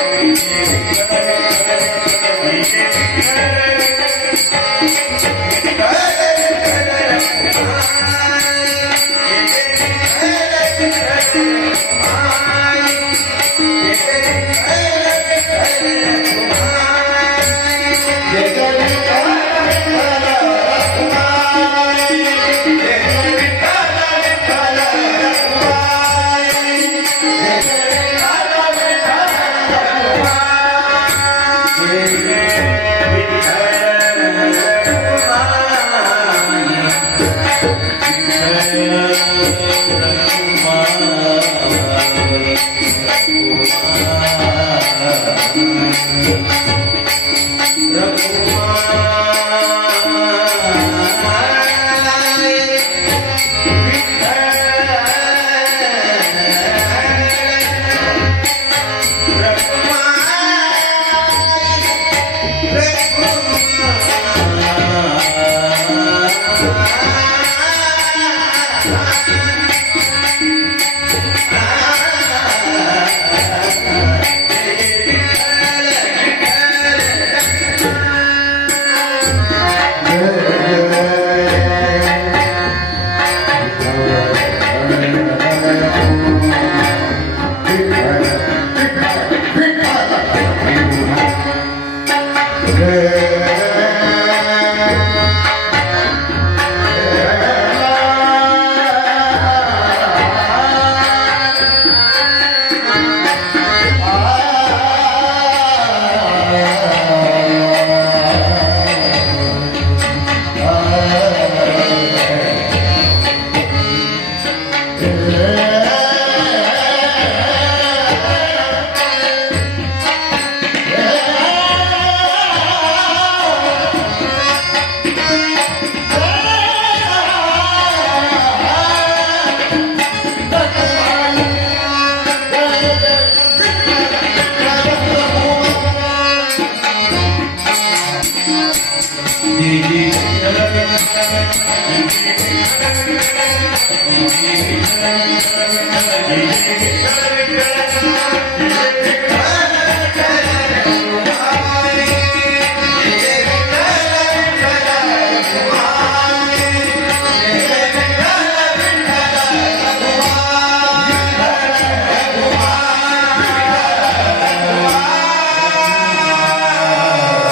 Jai Jai Jai Let's go. Thank you.